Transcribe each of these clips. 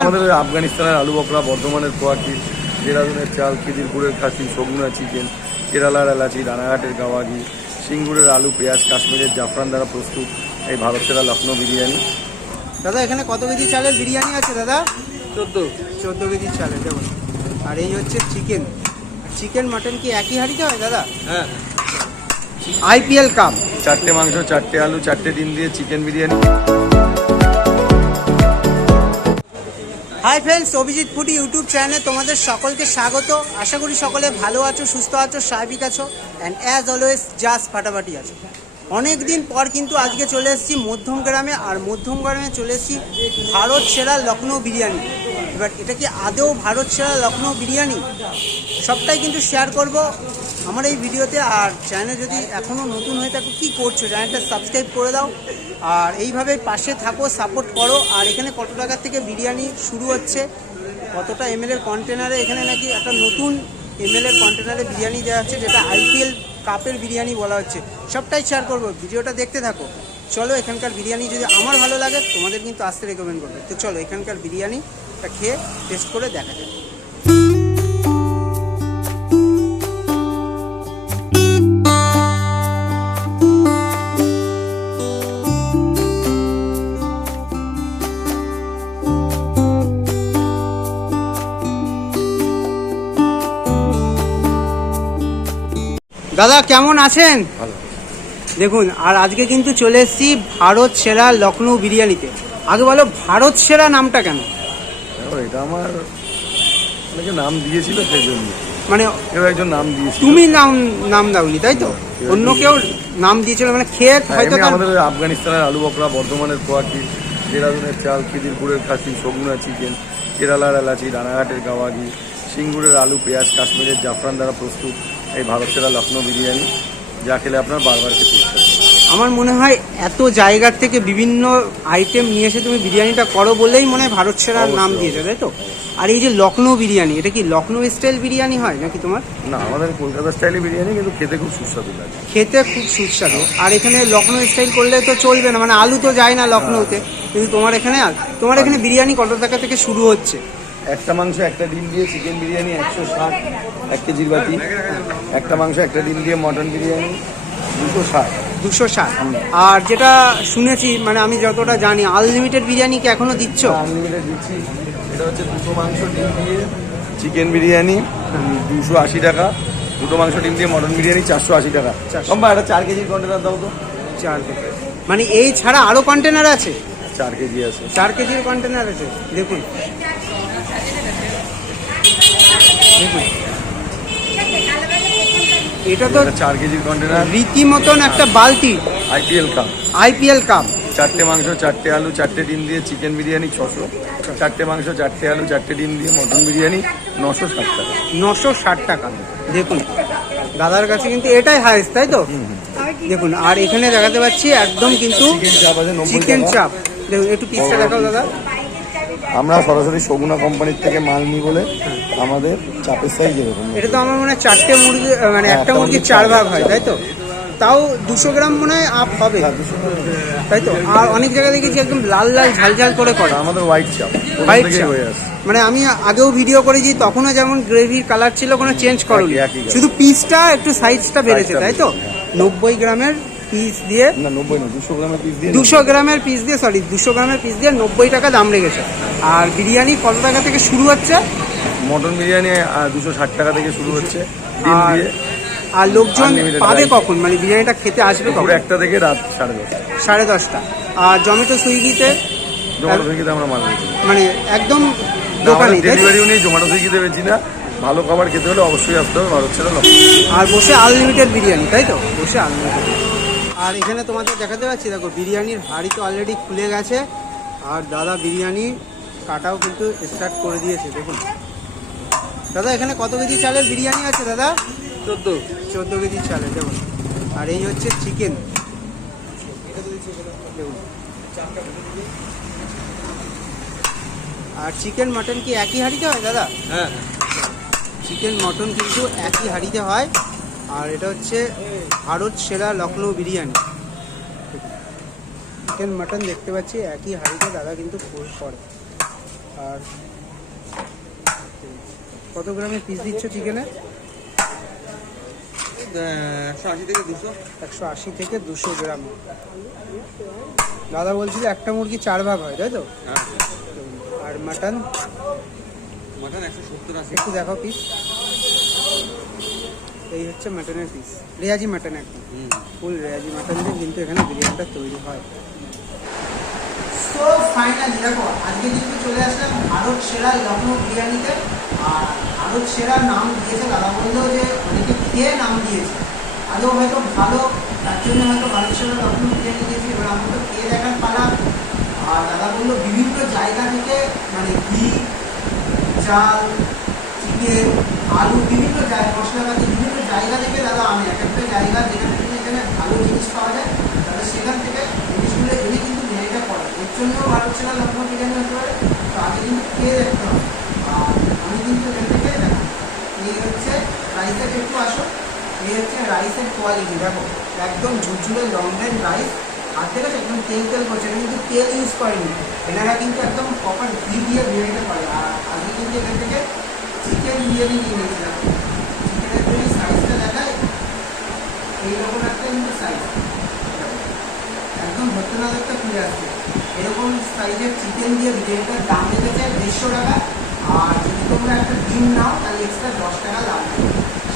আমাদের আফগানিস্তানের আলু বকরা, বর্ধমানের কোয়াটি, দেরাদুনের চাল, খিদিরপুরের খাসি, সগুনা চিকেন, কেরালার এলাচি, রানাঘাটের গাওয়াগি, সিঙ্গুরের আলু, পেঁয়াজ, কাশ্মীরের জাফরান দ্বারা প্রস্তুত এই ভারত সেরা লখনৌ বিরিয়ানি। দাদা এখানে কত কেজি চালের বিরিয়ানি আছে দাদা? 14 কেজি চালের দেখুন। আর এই হচ্ছে চিকেন। চিকেন মাটন কি একই হাঁড়িতে হয় দাদা? হ্যাঁ, IPL কাপ। 4টে মাংস, 4টে আলু, 4টে ডিম দিয়ে chicken biryani. Hi friends, Abhijit foodie YouTube চ্যানেলে তোমাদের সকলকে স্বাগত। আশা করি সকলে ভালো আছো, সুস্থ আছো, স্বাভাবিক আছো অ্যান্ড অ্যাজ অলওয়েজ জাস্ট ফাটাফাটি আছো। অনেক দিন পর কিন্তু আজকে চলে এসেছি মধ্যমগ্রামে, আর মধ্যমগ্রামে চলে এসেছি ভারত সেরা লখনৌ বিরিয়ানি। এবার এটা কি আদৌ ভারত সেরা লখনৌ বিরিয়ানি, সবটাই কিন্তু শেয়ার করব আমার এই ভিডিওতে। আর চ্যানেলে যদি এখনও নতুন হয়ে থাকো, কী করছো, চ্যানেলটা সাবস্ক্রাইব করে দাও আর এইভাবে পাশে থাকো, সাপোর্ট করো। আর এখানে কত টাকার থেকে বিরিয়ানি শুরু হচ্ছে, কতটা ML এর কন্টেনারে, এখানে নাকি একটা নতুন ML এর কন্টেনারে বিরিয়ানি দেওয়া হচ্ছে, যেটা IPL কাপের বিরিয়ানি বলা হচ্ছে। সবটাই শেয়ার করবো, ভিডিওটা দেখতে থাকো। চলো, এখানকার বিরিয়ানি যদি আমার ভালো লাগে তোমাদের কিন্তু আসতে রেকমেন্ড করবে। তো চলো এখানকার বিরিয়ানিটা খেয়ে টেস্ট করে দেখা যায়। দাদা কেমন আছেন? ভালো। দেখুন, আর আজকে কিন্তু চলে এসেছি ভারত সেরা লখনৌ বিরিয়ানিতে। আগে বলো, ভারত সেরা নামটা কেন? এটা আমার অনেকে নাম দিয়েছিল, সেই জন্য। মানে কেউ একজন নাম দিয়েছিল। তুমি নাম দাওনি তাই তো? অন্য কেউ নাম দিয়েছিল, মানে খেয়ে হয়তো। আমাদের আফগানিস্তানের আলু বকরা, বর্ধমানের কোয়াটি, দেরাদুনের চাল, খিদিরপুরের খাসি, সগুনা চিকেন, কেরালার এলাচি, রানাঘাটের গাওয়াগি, সিঙ্গুরের আলু, পেঁয়াজ, কাশ্মীরের জাফরান দ্বারা প্রস্তুত এই ভারত সেরা লখনৌ বিরিয়ানি, যা খেলে আপনার বারবার খেতে ইচ্ছা হবে। আমার মনে হয় এত জায়গার থেকে বিভিন্ন আইটেম নিয়ে এসে তুমি বিরিয়ানিটা করো বলেই মনে হয় ভারত সেরা নাম দিয়েছে, তাই তো? আর এই যে লখনৌ বিরিয়ানি, এটা কি লখনৌ স্টাইল বিরিয়ানি হয় নাকি তোমার? না, আমাদের কলকাতা স্টাইলে বিরিয়ানি, কিন্তু খেতে খুব সুস্বাদু লাগে। খেতে খুব সুস্বাদু। আর এখানে লখনৌ স্টাইল করলে তো চলবে না, মানে আলু তো যায় না লখনৌতে। কিন্তু তোমার এখানে বিরিয়ানি কত টাকা থেকে শুরু হচ্ছে? একটা মাংস, একটা ডিম দিয়ে চিকেন বিরিয়ানি 160, 1 কেজির বাটি। একটা মাংস, একটা ডিম দিয়ে মটন বিরিয়ানি 260। আর যেটা শুনেছি, মানে আমি যতটা জানি, আনলিমিটেড বিরিয়ানি কি এখনো দিচ্ছ? আনলিমিটেড দিচ্ছি। এটা হচ্ছে 2 মাংস ডিম দিয়ে চিকেন বিরিয়ানি 280 টাকা, 2 মাংস ডিম দিয়ে মটন বিরিয়ানি 480 টাকা। সম্ভব একটা 4 কেজির কন্টেনার দাও তো। 4 কেজি মানে এই ছাড়া আরো কন্টেনার আছে? 4 কেজি আছে। 4 কেজির কন্টেনার আছে। দেখুন এটা তো 4 কেজির কন্টেনার, রীতিমতন একটা বালতি। IPL cup. 4 4টে মাংস, 4টে আলু, 4টে ডিম দিয়ে চিকেন বিরিয়ানি 600, 4টে মাংস, 4টে আলু, 4টে ডিম দিয়ে মটন বিরিয়ানি 960 টাকা। 960 টাকা। দেখুন, দাদার কাছে কিন্তু এটাই হাইস্ট, তাই তো? দেখুন, আর এখানে দেখাতে পাচ্ছি একদম কিন্তু চিকেন চাপ। দেখুন, একটু পিসটা দেখাও দাদা। আমরা সরাসরি সগুনা কোম্পানির থেকে মাল নিই বলে আমাদের চাপের সাইজ এরকম। এটা তো আমার মনে হয় 4টে মুরগি, মানে একটা মুরগির 4 ভাগ হয়, তাই তো? তাও 200 গ্রাম মনে হয় আপ হবে, তাই তো? আর অনেক জায়গায় দেখেছি একদম লাল লাল ঝাল ঝাল করে করা। আমাদের হোয়াইট চাপ। মানে আমি আগেও ভিডিও করেছি, তখনও যেমন গ্রেভির কালার ছিল, কোনো চেঞ্জ করোনি, শুধু পিসটা একটু সাইজটা বেড়েছে, তাই তো? 90 গ্রামের পিস দিয়ে, না 90 না, 200 গ্রামের পিস দিয়ে, 200 গ্রামের পিস দিয়ে 90 টাকা দাম রেখেছে। আর বিরিয়ানি কত টাকা থেকে শুরু হচ্ছে? মটন বিরিয়ানি 260 টাকা থেকে শুরু হচ্ছে ডিম দিয়ে। আর লোকজন পাবে কখন, মানে বিরিয়ানিটা খেতে আসবে কখন? 1টা থেকে রাত 10:30। আর জমেটো সুইগিতে আমরা মাল বেচি, মানে একদম দোকানে ডেলিভারিও নেই, জোম্যাটো সুইগিতে বেচি না। ভালো খাবার খেতে হলে অবশ্যই আসতে হবে ভারত সেরা লখনৌ। আর বসে আনলিমিটেড বিরিয়ানি, তাই তো? বসে আনলিমিটেড। আর এখানে তোমাদের দেখাতে পাচ্ছি, দেখো বিরিয়ানির হাঁড়ি তো অলরেডি খুলে গেছে, আর দাদা বিরিয়ানি কাটাও কিন্তু স্টার্ট করে দিয়েছে। দেখুন দাদা, এখানে কত কেজি চালের বিরিয়ানি আছে দাদা? 14 কেজি চালের। দেখুন, আর এই হচ্ছে চিকেন। দেখুন, আর চিকেন মটন কি একই হাঁড়িতে হয় দাদা? হ্যাঁ, চিকেন মটন কিন্তু একই হাঁড়িতে হয়। আর এটা হচ্ছে ভারত সেরা লখনৌ বিরিয়ানি। চিকেন মটন দেখতে পাচ্ছি একই হাঁড়িতে দাদা কিন্তু করে। আর কত গ্রামের পিস দিচ্ছ চিকেনে? 180 থেকে 200 গ্রাম। দাদা বলছিল একটা মুরগি 4 ভাগ হয়, তাই তো? আর মাটন 170-80। একটু দেখো পিস। এই হচ্ছে মাটনের পিস, রেয়াজি মাটন, একদম ফুল রেয়াজি মাটন দিয়ে কিন্তু এখানে বিরিয়ানিটা তৈরি হয়। সো ফাইনালি দেখো আজকে কিন্তু চলে আসলাম ভারত সেরা লখনৌ বিরিয়ানিতে। আর ভারত সেরা নাম দিয়েছে, দাদা বললো যে অনেকে খেয়ে নাম দিয়েছে, আদৌ হয়তো ভালো, তার জন্য হয়তো ভারত সেরা লখনৌ বিরিয়ানি দিয়েছে। এবার আমরা তো খেয়ে দেখার পালা। আর দাদা বললো বিভিন্ন জায়গা থেকে, মানে ঘি, চাল, চিকেন, আলু, বিভিন্ন মশলাপাতি বিভিন্ন জায়গা থেকে দাদা আনে। এক একটা জায়গা যেখানে ভালো জিনিস পাওয়া যায়, তাহলে সেখান থেকে জিনিসগুলো এনে কিন্তু বিরিয়ানিটা করে। এর জন্য ভারত সেরা লখনৌ বিরিয়ানি হতে পারে। তো আগে কিন্তু খেয়ে দেখতে হবে। আর আমি কিন্তু এখান থেকে দেখো, এই হচ্ছে রাইসের, একটু আসো, এই হচ্ছে রাইসের কোয়ালিটি দেখো, একদম ঝুরঝুরে লং লাইন রাইস। আর ঠিক আছে, একদম তেল করছে, এটা কিন্তু তেল ইউজ করেনি এনারা, কিন্তু একদম প্রপার ঘি দিয়ে বিরিয়ানিটা করে। আর আজকে কিন্তু এখান থেকে চিকেন বিরিয়ানি নিয়ে নিয়েছিলাম। চিকেনের যদি সাইজটা দেখায়, এইরকম একটা কিন্তু সাইজ, একদম ধরতে না ধরতে খুলে আসছে। এরকম সাইজের চিকেন দিয়ে বিরিয়ানিটার দাম লেগেছে 150 টাকা। আর যদি তোমরা একটা ডিম নাও তাহলে এক্সট্রা 10 টাকা লাগবে।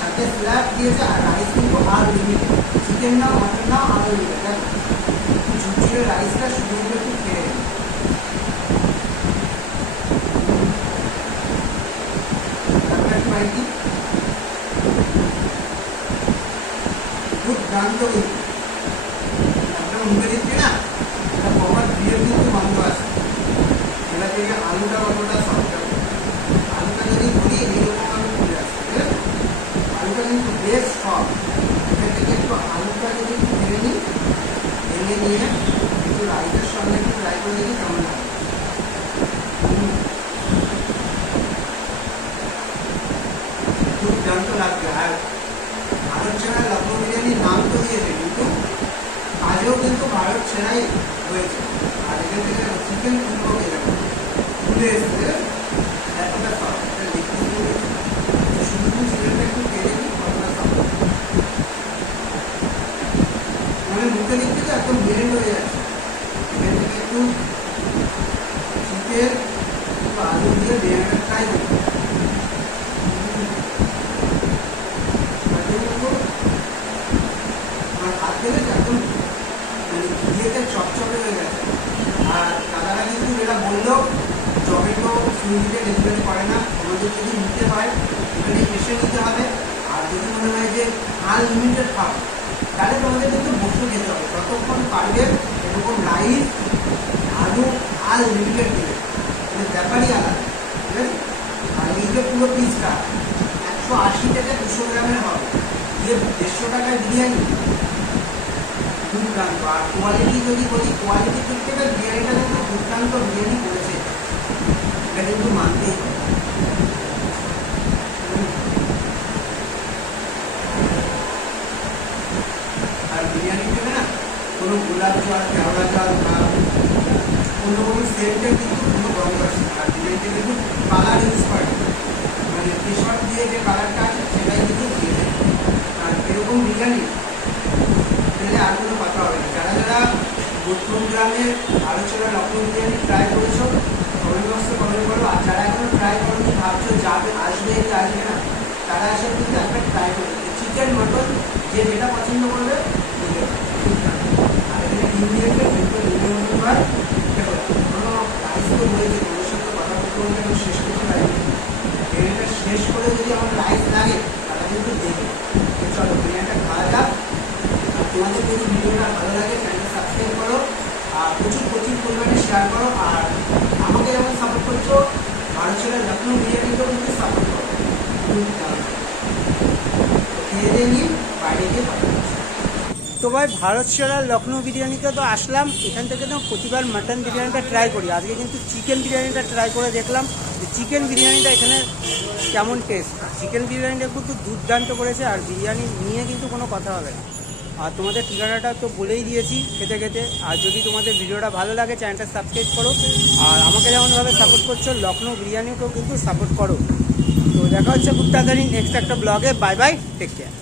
সাথে স্ল্যাব দিয়েছে। আর রাইস কিন্তু আনলিমিটেড, চিকেন নাও মাটন নাও আনলিমিটেড। ঝুরঝুরে রাইসটা শুধু একটু খেয়ে দুর্দান্ত কিন্তু একদম মুখে দিচ্ছি না, এটা প্রপার বিয়ের কিন্তু গন্ধ আছে। এটা থেকে আলুটা কতটা সফট, আলুটা যদি ধরি এইরকম আলু খুলে আসছে, আলুটা কিন্তু বেশ সফট। এটা থেকে একটু আলুটা যদি একটু ভেঙে নিই, ভেঙে নিয়ে একটু রাইসের সঙ্গে একটু ট্রাই করে দেখি কেমন লাগে। দুর্দান্ত লাগবে। আর ভারত সেরা লখনৌ বিরিয়ানির নাম তো দিয়েছে, কিন্তু আজও কিন্তু ভারত সেরাই হয়েছে। আর এখান থেকে চিকেন খুলবো এরকম খুলে এসছে, এতটা সব এটা লিখতে শুধু চিকেনটা একটু কেটে নিই, কতটা সব মানে মুখে লিখতে তো একদম ব্লেন্ড হয়ে যাচ্ছে। এখান থেকে একটু চিকেন, একটু আলু দিয়ে বিরিয়ানিটা ট্রাই করবো। হাত দেবে একদম মানে ঘিয়েতে চকচকে হয়ে গেছে। আর দাদারা কিন্তু যেটা বললো, জমেটো সুইগিতে ডেলিভারি করে না, তোমাদের যদি নিতে হয় এখানে এসে নিতে হবে। আর যদি মনে হয় যে আনলিমিটেড খাও, তাহলে তোমাদের কিন্তু বসে খেতে হবে, ততক্ষণ পারবে এরকম রাইস আলু আনলিমিটেড দেবে, মানে ব্যাপারই আলাদা, ঠিক আছে। আর এই যে পুরো পিসটা 180 থেকে 200 গ্রামের হবে, দিয়ে 150 টাকার বিরিয়ানি, দুর্দান্ত। আর কোয়ালিটি যদি বলি, কোয়ালিটি দিক থেকে বিরিয়ানিটা কিন্তু দুর্দান্ত বিরিয়ানি করেছে, এটা কিন্তু মানতেই হবে। আর বিরিয়ানি থেকে না কোনো গোলাপ জল, কেওড়া জল বা কোনো সেন্টের কিন্তু কোনো গন্ধ আসে না। আর বিরিয়ানিতে কিন্তু কালার ইউজ করে, মানে কেশর দিয়ে যে কালারটা আছে সেটাই কিন্তু দিয়ে দেয়। আর এরকম বিরিয়ানি খেলে আর কোনো কথা হবে না। যারা যারা বর্তমান গ্রামের ভারত সেরা লখনৌ বিরিয়ানি ট্রাই করেছো কমেন্ট বক্সে কমেন্ট করো। আর যারা এখনো ট্রাই করোনি, ভাবছো যাবে আসবে কি আসবে না, তারা এসে কিন্তু একটা ট্রাই করে চিকেন মটন যে যেটা পছন্দ করবে বুঝে। আর এখানে ডিম দিয়েছে, কিন্তু ডিমের মতন হয় কোনো রাইস তো হয়েছে, তোমার সাথে কথা বলতে বলতে আমি শেষ করতে পারিনি। বিরিয়ানিটা শেষ করে যদি আমার রাইস লাগে তারা কিন্তু দেবে। চলো বিরিয়ানিটা খাওয়া যাক। আর তোমাদের যদি ভিডিওটা ভালো লাগে চ্যানেলটা সাবস্ক্রাইব করো, আর প্রচুর পরিমাণে শেয়ার করো। আর আমাকে যেমন সাপোর্ট করছো, ভারত সেরা লখনৌ বিরিয়ানিকেও কিন্তু সাপোর্ট করো। খেয়ে দিয়ে নিন, বাইরে গিয়ে পাঠাবো। তো ভাই ভারত সেরা লখনৌ বিরিয়ানিতে তো আসলাম, এখান থেকে তো প্রতিবার মাটন বিরিয়ানিটা ট্রাই করি। আজকে কিন্তু চিকেন বিরিয়ানিটা ট্রাই করে দেখলাম যে চিকেন বিরিয়ানিটা এখানে কেমন টেস্ট। চিকেন বিরিয়ানিটা কিন্তু দুর্দান্ত করেছে, আর বিরিয়ানি নিয়ে কিন্তু কোনো কথা হবে না, আর তোমাদের ঠিকানাটা তো বলেই দিয়েছি খেতে খেতে। আর যদি তোমাদের ভিডিওটা ভালো লাগে চ্যানেলটা সাবস্ক্রাইব করো, আর আমাকে যেমনভাবে সাপোর্ট করছো লখনৌ বিরিয়ানিকেও কিন্তু সাপোর্ট করো। তো দেখা হচ্ছে খুব তাড়াতাড়ি নেক্সট একটা ব্লগে। Bye bye, take care.